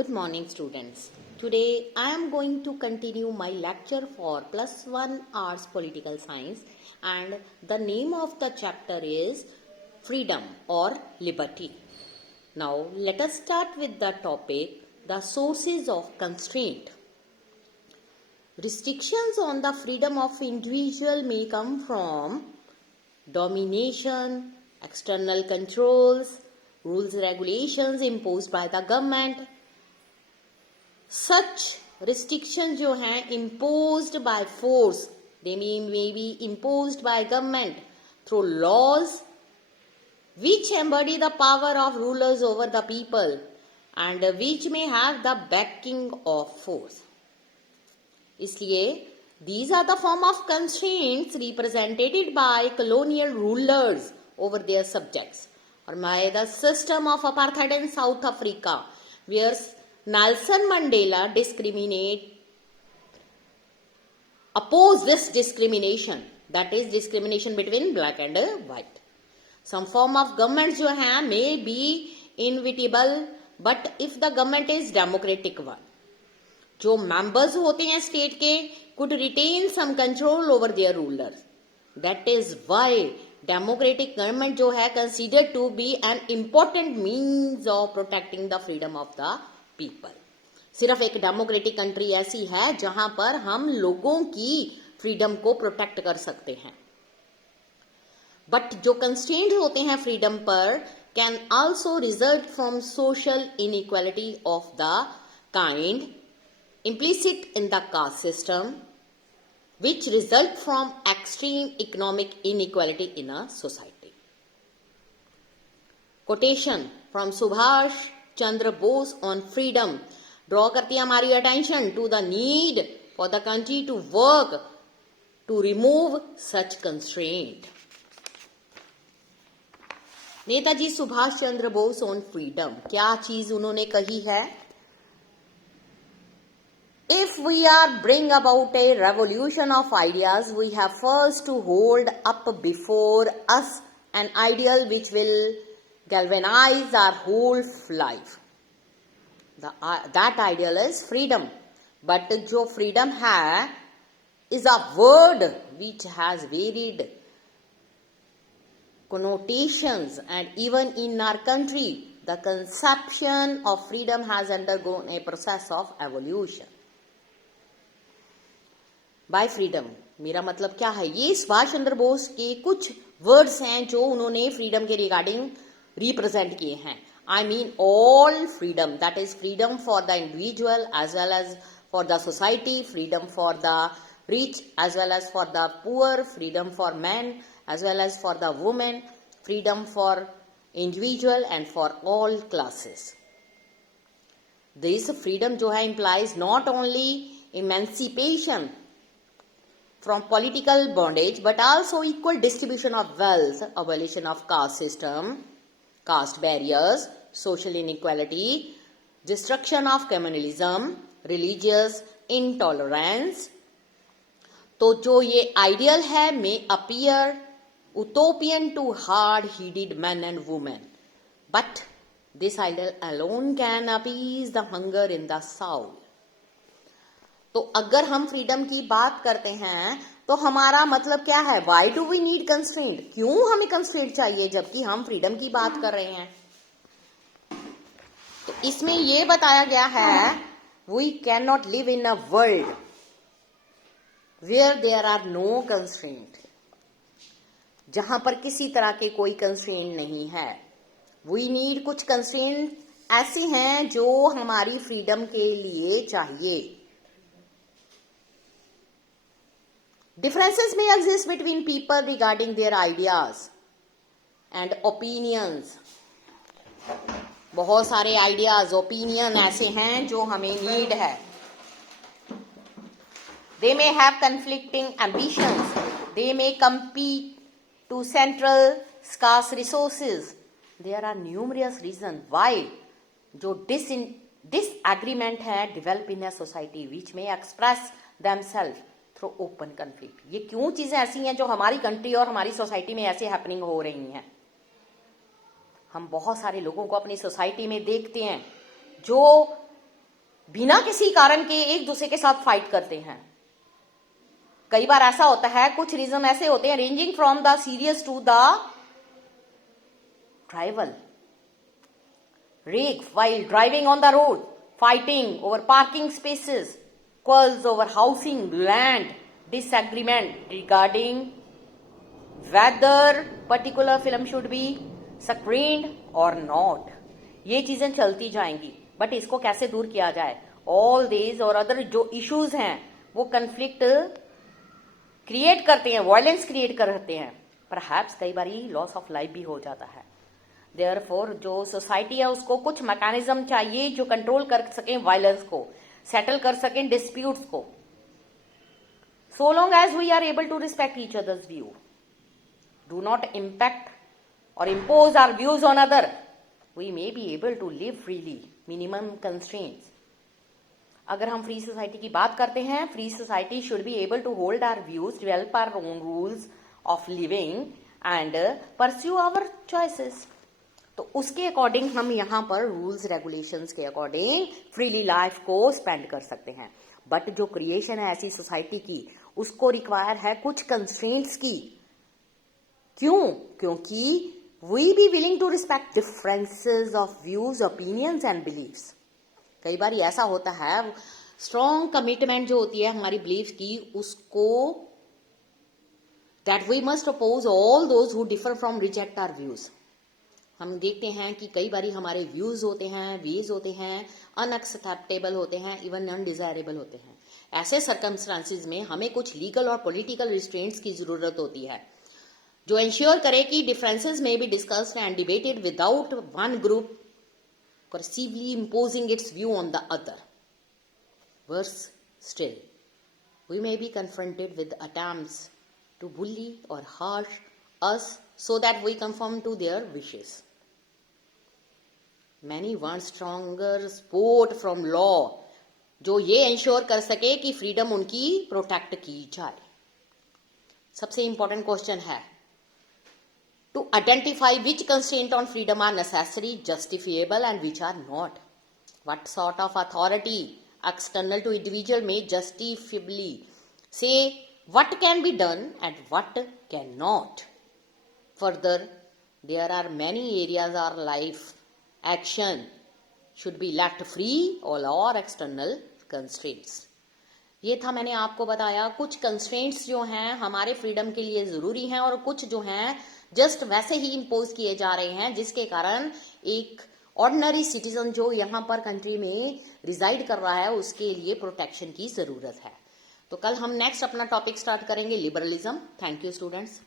Good morning, students. Today I am going to continue my lecture for +1 Arts Political Science, and the name of the chapter is Freedom or Liberty. Now let us start with the topic, the sources of constraint. Restrictions on the freedom of individual may come from domination, external controls, rules regulations imposed by the government. Such restrictions जो हैं imposed by force, they may be imposed by government through laws which embody the power of rulers over the people and which may have the backing of force. इसलिए these are the form of constraints represented by colonial rulers over their subjects or by the system of apartheid in South Africa, where Nelson Mandela opposed this discrimination, that is discrimination between black and white. Some form of government जो है may be inevitable, but if the government is democratic one, जो members होते हैं state के could retain some control over their rulers. That is why democratic government जो है considered to be an important means of protecting the freedom of the people. सिर्फ एक democratic country ऐसी है जहां पर हम लोगों की फ्रीडम को प्रोटेक्ट कर सकते हैं. बट जो कंस्ट्रेंट होते हैं फ्रीडम पर can also result from social inequality of the kind implicit in the caste system, which result from extreme economic inequality in a society. Quotation from Subhash Chandra Bose on freedom draw करती है हमारी attention to the need for the country to work to remove such constraint. Netaji Subhash Chandra Bose on freedom, क्या चीज उन्होंने कही है? If we are bring about a revolution of ideas, we have first to hold up before us an ideal which will galvanize our whole life. That ideal is freedom. But जो freedom है is a word which has varied connotations, and even in our country, the conception of freedom has undergone a process of evolution. By freedom मेरा मतलब क्या है? ये सुभाष चंद्र बोस के कुछ words हैं जो उन्होंने फ्रीडम के रिगार्डिंग रिप्रेजेंट किए हैं. I mean all freedom, that is freedom for the individual as well as for the society, freedom for the rich as well as for the poor, freedom for man as well as for the women, freedom for individual and for all classes. This freedom जो है implies not only emancipation from political bondage but also equal distribution of wealth, abolition of caste system, caste barriers, social inequality, destruction of communalism, religious intolerance. तो जो ये ideal है may appear utopian to hard-headed men and women, but this ideal alone can appease the hunger in the soul. तो अगर हम freedom की बात करते हैं तो हमारा मतलब क्या है? Why do we need constraint? क्यों हमें कंस्ट्रेंट चाहिए जबकि हम फ्रीडम की बात कर रहे हैं? तो इसमें यह बताया गया है we can not live in a world where there are no constraint, जहां पर किसी तरह के कोई कंस्ट्रेंट नहीं है. वी नीड कुछ कंस्ट्रेंट ऐसे हैं जो हमारी फ्रीडम के लिए चाहिए. Differences may exist between people regarding their ideas and opinions. बहुत सारे ideas, opinion ऐसे हैं जो हमें need है. They may have conflicting ambitions. They may compete to central scarce resources. There are numerous reasons why जो disagreement है develop in a society which may express themselves through open conflict. ये क्यों चीजें ऐसी हैं जो हमारी कंट्री और हमारी सोसाइटी में ऐसे हैपनिंग हो रही हैं? हम बहुत सारे लोगों को अपनी सोसाइटी में देखते हैं जो बिना किसी कारण के एक दूसरे के साथ फाइट करते हैं। कई बार ऐसा होता है, कुछ रीजन ऐसे होते हैं, ranging from the serious to the trivial, रेग while driving on the road, fighting over parking spaces, quarrels over housing, land, disagreement regarding whether particular film should be screened or not. ये चीजें चलती जाएंगी, but इसको कैसे दूर किया जाए? ऑल दिस और अदर जो इश्यूज हैं वो कंफ्लिक्ट क्रिएट करते हैं, वायलेंस क्रिएट करते हैं, परहैप्स कई बार लॉस ऑफ लाइफ भी हो जाता है। देयरफॉर जो सोसाइटी है उसको कुछ मैकेनिज्म चाहिए जो कंट्रोल कर सकें वायलेंस को, सेटल कर सकें डिस्प्यूट्स को। So long as we are able to respect each other's view, do not impact और impose our views on other, we may be able to live freely, minimum constraints. अगर हम free society की बात करते हैं, free society should be able to hold our views, develop our own rules of living and pursue our choices. तो उसके according हम यहाँ पर रूल्स रेगुलेशंस के अकॉर्डिंग फ्रीली लाइफ को स्पेंड कर सकते हैं। बट जो क्रिएशन है ऐसी सोसाइटी की, उसको रिक्वायर है कुछ कंस्ट्रेंट्स की। क्यों? क्योंकि we be willing to respect differences of views, opinions and beliefs. कई बार ऐसा होता है, स्ट्रॉन्ग कमिटमेंट जो होती है हमारी बिलीफ की, उसको that we must oppose all those who differ from reject our views. हम देखते हैं कि कई बार हमारे व्यूज होते हैं, वेज होते हैं, अनएक्सेप्टेबल होते हैं, इवन अनडिजायरेबल होते हैं। ऐसे सर्कमस्टांसिस में हमें कुछ लीगल और पॉलिटिकल रिस्ट्रेंट्स की जरूरत होती है जो इंश्योर करे कि डिफरेंसेस में be discussed and debated without one group coercively imposing its view on the other. Worse still, we may be confronted with attempts to bully or harsh us so that we conform to their wishes. Many want stronger support from law जो ये ensure कर सके कि freedom उनकी protect की जाए। सबसे important question है to identify which constraints on freedom are necessary, justifiable and which are not. What sort of authority external to individual may justifiably say what can be done and what cannot. Further, there are many areas our life action should be left free all or external constraints. ये था, मैंने आपको बताया कुछ constraints जो हैं हमारे freedom के लिए जरूरी हैं और कुछ जो हैं जस्ट वैसे ही इम्पोज किए जा रहे हैं, जिसके कारण एक ऑर्डिनरी सिटीजन जो यहाँ पर कंट्री में रिजाइड कर रहा है उसके लिए प्रोटेक्शन की जरूरत है। तो कल हम नेक्स्ट अपना टॉपिक स्टार्ट करेंगे लिबरलिज्म। Thank you students.